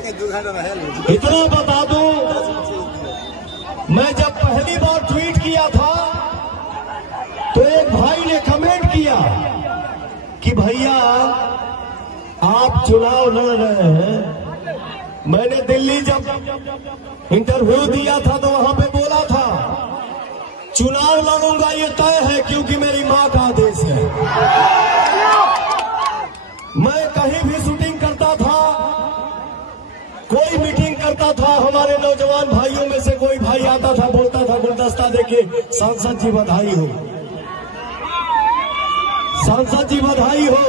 इतना बता दूं, मैं जब पहली बार ट्वीट किया था तो एक भाई ने कमेंट किया कि भैया आप चुनाव लड़ रहे हैं। मैंने दिल्ली जब इंटरव्यू दिया था तो वहां पे बोला था चुनाव लड़ूंगा ये तय है, क्योंकि मेरी मां का आदेश है। मैं कहीं भी शूटिंग करता था, कोई मीटिंग करता था, हमारे नौजवान भाइयों में से कोई भाई आता था, बोलता था गुलदस्ता देके सांसद जी बधाई हो, सांसद जी बधाई हो।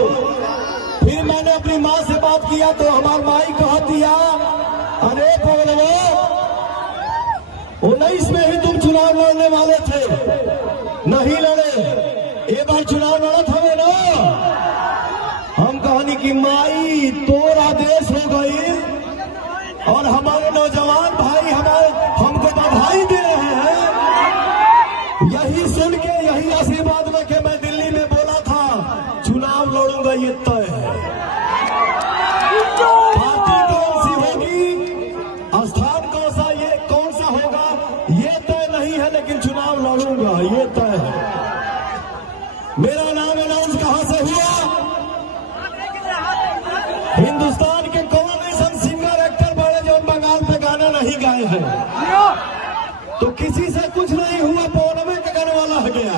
फिर मैंने अपनी माँ से बात किया तो हमारी माई कहा दिया, अरे पवनवो 19 में ही तुम चुनाव लड़ने वाले थे, नहीं लड़े, एक बार चुनाव लड़ा था मैं ना। हम कहानी की माई तोर आदेश हो गई और हमारे नौजवान भाई हमको बधाई दे रहे हैं। यही सुन के, यही आशीर्वाद में के मैं दिल्ली में बोला था चुनाव लड़ूंगा ये तय है। पार्टी कौन सी होगी, स्थान कौन सा होगा ये तय नहीं है, लेकिन चुनाव लड़ूंगा ये तय है। मेरा नाम अनाउंस कहां से हुआ? हिंदुस्तान के कौन ऐसा सिंगर एक्टर बड़े जो बंगाल पे गाना नहीं गाए हैं, तो किसी से कुछ नहीं हुआ, पौनवे के गाने वाला है गया,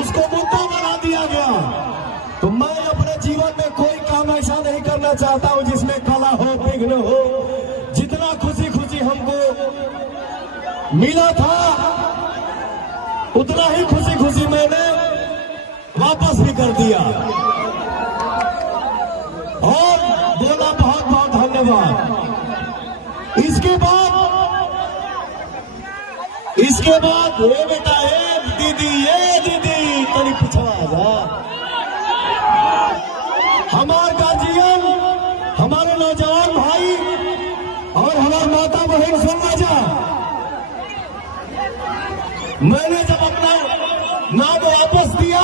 उसको मुद्दा बना दिया गया। तो मैं अपने जीवन में कोई काम ऐसा नहीं करना चाहता हूं जिसमें कला हो, विघ्न हो। जितना खुशी खुशी हमको मिला था उतना ही खुशी खुशी मैंने वापस भी कर दिया और बोला बहुत बहुत धन्यवाद। इसके बाद ये बेटा, ये दीदी तेरी पिछड़ा जा, हमारे गार्जियन, हमारे नौजवान भाई और हमारे माता बहन सुनना जा। मैंने जब अपना नाम वापस दिया,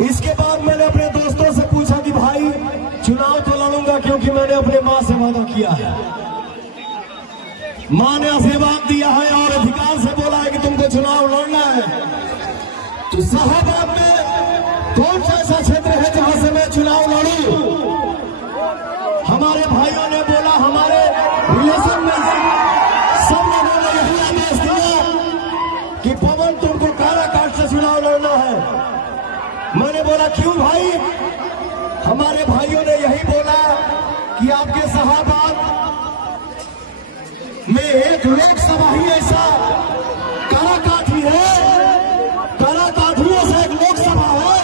इसके बाद मैंने अपने दोस्तों से पूछा कि भाई चुनाव तो लड़ूंगा, क्योंकि मैंने अपने मां से वादा किया है। मां ने आशीर्वाद दिया है और अधिकार से बोला है कि तुमको चुनाव लड़ना है। तो शाहबाद में कौन सा ऐसा क्षेत्र है जहां से मैं चुनाव लड़ूं? हमारे भाइयों ने बोला, हमारे रिलेशन में सब लोगों ने यही आदेश दिया कि पवन तुमको काराकाट से चुनाव लड़ना है। मैंने बोला क्यों भाई? हमारे भाइयों ने यही बोला कि आपके शाहबाद में एक लोकसभा ही ऐसा काराकाठी है, काराकाठी ऐसा एक लोकसभा है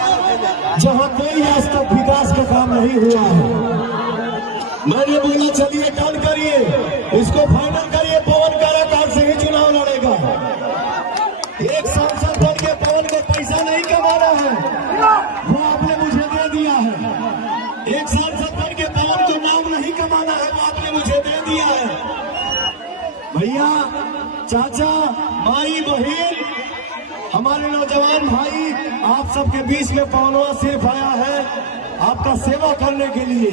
जहां कोई आज तक विकास का काम नहीं हुआ है। मैंने बोला चलिए डन करिए, इसको फाइनल करिए, पवन काराकाट से ही चुनाव लड़ेगा। एक सांसद बन के पवन को पैसा नहीं कमाना है, वो आपने मुझे दे दिया है। एक सांसद बन के पवन को नाम नहीं कमाना है, वो आपने मुझे दे दिया है। भैया, चाचा, माई, बहन, हमारे नौजवान भाई, आप सबके बीच में पवनवा सिर्फ आया है आपका सेवा करने के लिए।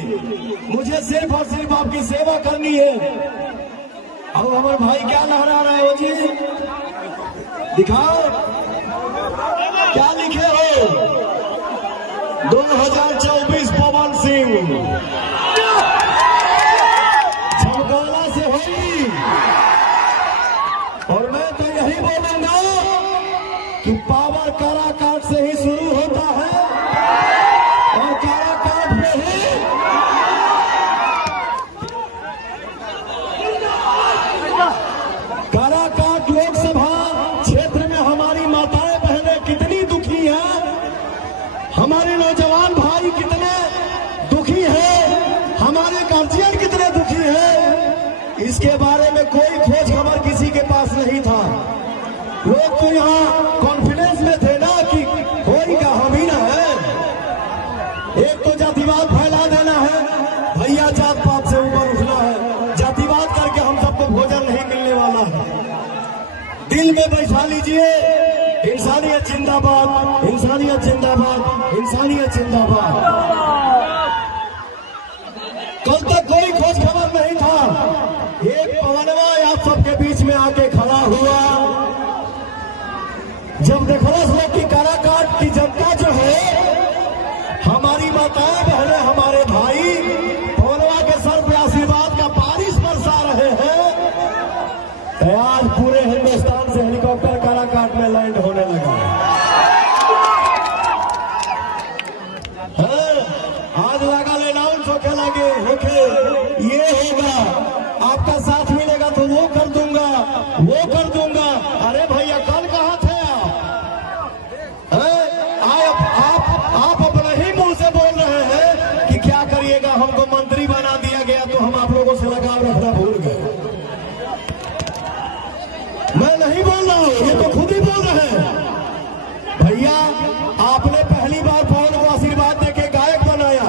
मुझे सिर्फ और सिर्फ आपकी सेवा करनी है। अब हमारे भाई क्या लहरा रहे हो जी? दिखाओ क्या लिखे हो? 2024 पवन सिंह झमकाला से होगी। और मैं तो यही बोलूंगा कि पावर काराकाट से ही शुरू होता है और काराकाट में ही काराकाट लोकसभा क्षेत्र में हमारी माताएं बहनें कितनी दुखी हैं, हमारे नौजवान भाई कितने दुखी हैं, हमारे गार्जियन कितने दुखी हैं, इसके बारे में कोई खोज खबर किसी के पास नहीं था। लोग तो यहाँ कॉन्फिडेंस में थे ना कि होगा, हम ही ना है। एक तो जातिवाद फैला देना है, भैया जात पात से ऊपर उठना है, जातिवाद करके हम सबको भोजन नहीं मिलने वाला है। दिल में बैठा लीजिए, इंसानियत जिंदाबाद, इंसानियत जिंदाबाद, इंसानियत जिंदाबाद। कल तक देखे, ये होगा, आपका साथ मिलेगा तो वो कर दूंगा, वो कर दूंगा। अरे भैया कल कहाँ थे आप अपने ही मुंह से बोल रहे हैं कि क्या करिएगा, हमको मंत्री बना दिया गया तो हम आप लोगों से लगाव रखना भूल गए। मैं नहीं बोल रहा हूं, ये तो खुद ही बोल रहे हैं। भैया आपने पहली बार पवन को आशीर्वाद देके गायक बनाया,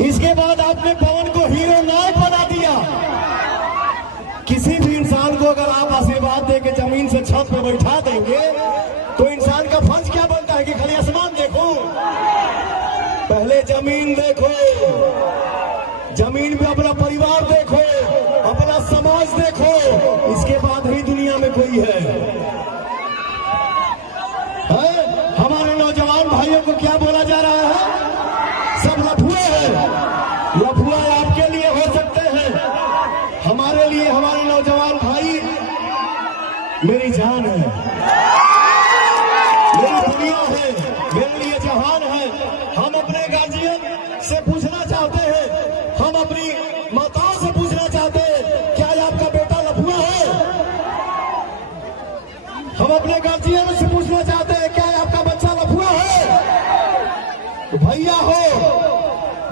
इसके बाद आपने पवन को हीरो नायक बना दिया। किसी भी इंसान को अगर आप आशीर्वाद देके जमीन से छत पे बैठा देंगे तो इंसान का फर्ज क्या बनता है कि खाली आसमान देखो? पहले जमीन देखो, जमीन पे अपना परिवार देखो, अपना समाज देखो, इसके बाद ही दुनिया में कोई है। हमारे नौजवान भाइयों को क्या बोला जा रहा है? सब लफुए हैं। लफुआ आपके लिए हो सकते हैं, हमारे लिए हमारे नौजवान भाई मेरी जान है, मेरी दुनिया है, मेरे लिए जहान है। हम अपने गार्जियन से पूछना चाहते हैं, हम अपनी माताओं से पूछना चाहते हैं, क्या आपका बेटा लफुआ है? हम अपने गार्जियन से पूछना चाहते हैं, क्या आपका बच्चा लफुआ है? तो भैया हो,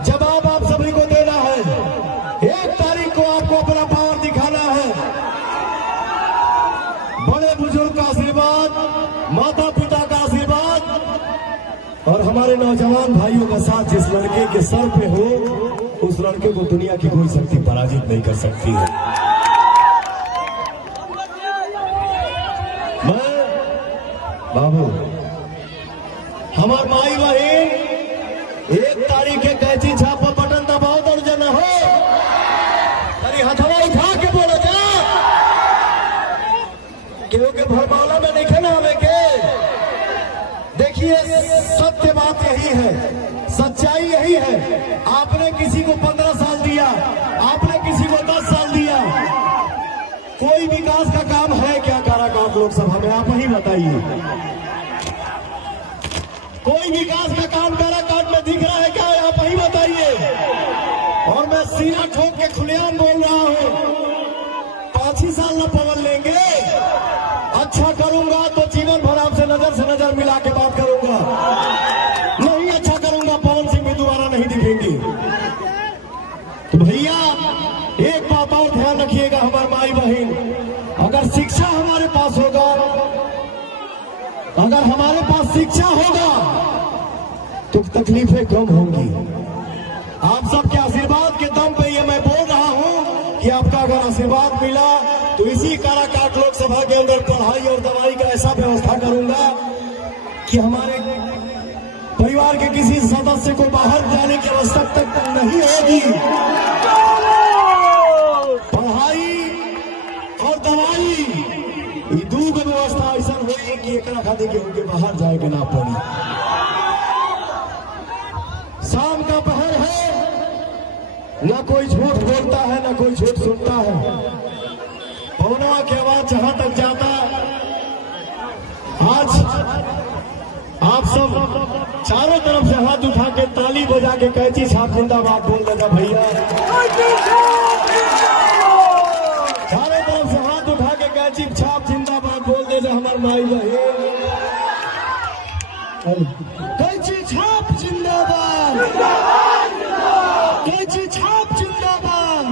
जवाब आप सभी को देना है। 1 तारीख को आपको अपना पावर दिखाना है। बड़े बुजुर्ग का आशीर्वाद, माता पिता का आशीर्वाद और हमारे नौजवान भाइयों का साथ जिस लड़के के सर पे हो, उस लड़के को दुनिया की कोई शक्ति पराजित नहीं कर सकती है। मैं बाबू, हमार माई बहन 1 तारीख के कैची छाप पर बटन दबाओ तो जना हो, अरे हथवा उठा के बोलो जा, क्योंकि भरमाला में नहीं खाना हमें के। देखिए सत्य बात यही है, सच्चाई यही है। आपने किसी को 15 साल दिया, आपने किसी को 10 साल दिया, कोई विकास का काम है क्या काराकाट लोकसभा में? आप ही बताइए, कोई विकास का काम काराकाट में दिख रहा है क्या? आप ही बताइए। और मैं सीना ठोक के खुलेआम बोल रहा हूं, 5 ही साल न पवन लेंगे, अच्छा करूंगा तो जीवन भर आपसे नजर से नजर मिला के बात करूंगा, नहीं अच्छा करूंगा पवन सिंह भी दोबारा नहीं दिखेंगी। तो भैया एक बात और ध्यान रखिएगा हमारे माई बहन, अगर शिक्षा हमारे पास होगा, अगर हमारे पास शिक्षा होगा तो तकलीफें कम होंगी। आप सबके आशीर्वाद के दम पे ये मैं बोल रहा हूं कि आपका अगर आशीर्वाद मिला तो इसी काराकाट लोकसभा के अंदर पढ़ाई और दवाई का ऐसा व्यवस्था करूंगा कि हमारे परिवार के किसी सदस्य को बाहर जाने की आवश्यकता नहीं होगी। पढ़ाई और दवाई ये दू व्यवस्था ऐसा होगी कि एक खाते के उनके बाहर जाए के ना पड़ी। शाम का पहर है, ना कोई झूठ बोलता है ना कोई झूठ सुनता है। पवनवा की आवाज जहां तक जाता, आज आप सब चारों तरफ से हाथ उठा के ताली बजा के कैची छाप जिंदाबाद बोल देगा भैया। चारों तरफ से हाथ उठा के कैची छाप जिंदाबाद बोल देगा हमारे माई बहन। कैची छाप जिंदाबाद, कैची छाप जिंदाबाद,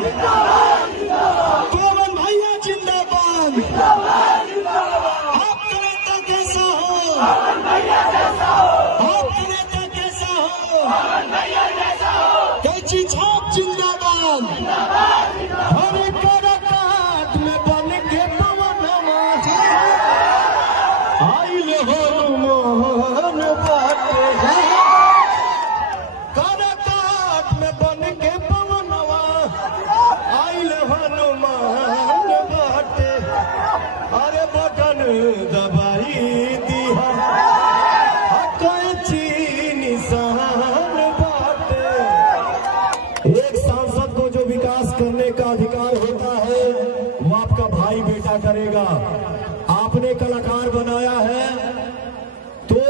पवन भैया जिंदाबाद। आपका नेता कैसा हो, आपका नेता कैसा हो, कैची छाप जिंदाबाद। हरे काराकाट में बन के पवन आइल हो मोहन बाटे, काराकाट में बन के पवनवा आइल हनुमान बाटे। अरे बटन दबाई दिया कैची निशान बाटे। एक सांसद को जो विकास करने का अधिकार होता है वो आपका भाई बेटा करेगा। आपने कलाकार बनाया है तो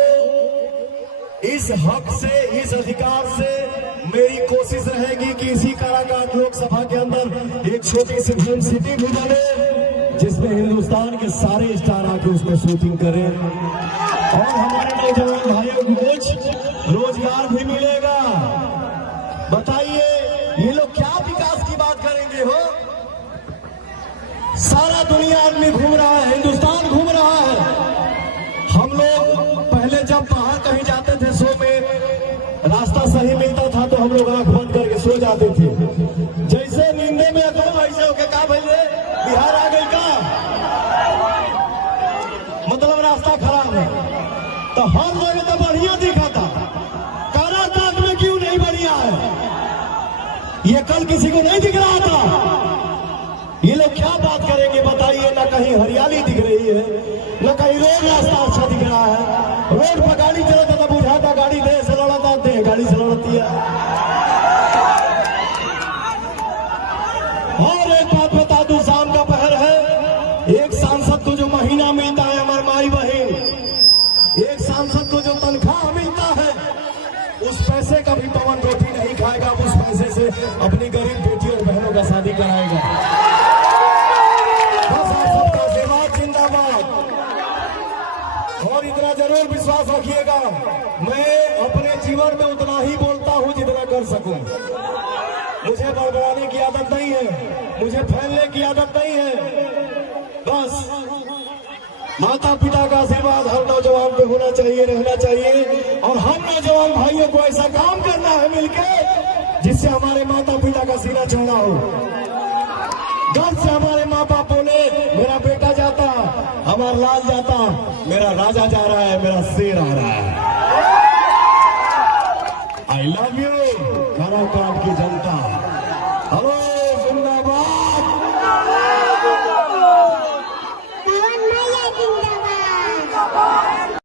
इस हक से, इस अधिकार से मेरी कोशिश रहेगी कि इसी काराकाट लोकसभा के अंदर एक छोटी सी फिल्म सिटी भी बने, जिसमें हिंदुस्तान के सारे स्टार आके उसमें शूटिंग करें और हमारे नौजवान भाइयों को कुछ रोजगार भी मिलेगा। बताइए ये लोग क्या विकास की बात करेंगे हो? सारा दुनिया आदमी घूम रहा है, हिंदुस्तान घूम रहा है। हम लोग पहले जब बाहर कहीं जाते थे शो में, रास्ता सही मिलता था तो हम लोग आंख बंद करके सो जाते थे। जैसे नींदे में तो ऐसे होके कहा भैया बिहार आ गई का, मतलब रास्ता खराब है। तो हर जगह तो बढ़िया दिखा था, काराकाट में क्यों नहीं बढ़िया है? ये कल किसी को नहीं दिख रहा था। ये लोग क्या बात करेंगे बताइए? ना कहीं हरियाली दिख रही है, ना कहीं रोड रास्ता अच्छा दिख रहा है। रोड पर गाड़ी चलता था बुझाता गाड़ी दे से लड़ाता, दे गाड़ी से लड़ती है। और एक बात बता दूं, शाम का पहर है, एक सांसद को जो महीना मिलता है हमारे माई बहन, एक सांसद को जो तनख्वाह मिलता है, उस पैसे का भी पवन रोटी नहीं खाएगा। उस पैसे से अपनी गरीब बेटी और बहनों का शादी कराएगा। और इतना जरूर विश्वास रखिएगा, मैं अपने जीवन में उतना ही बोलता हूं जितना कर सकूं। मुझे बड़बड़ाने की आदत नहीं है, मुझे फैलने की आदत नहीं है। बस माता पिता का आशीर्वाद हर नौजवान पे होना चाहिए, रहना चाहिए। और हम नौजवान भाइयों को ऐसा काम करना है मिलके, जिससे हमारे माता पिता का सीना चौड़ा हो। गर्व से हमारे माँ बाप बोले मेरा बेटा जाता, हमारा लाल जाता, मेरा राजा जा रहा है, मेरा शेर आ रहा है। I love you.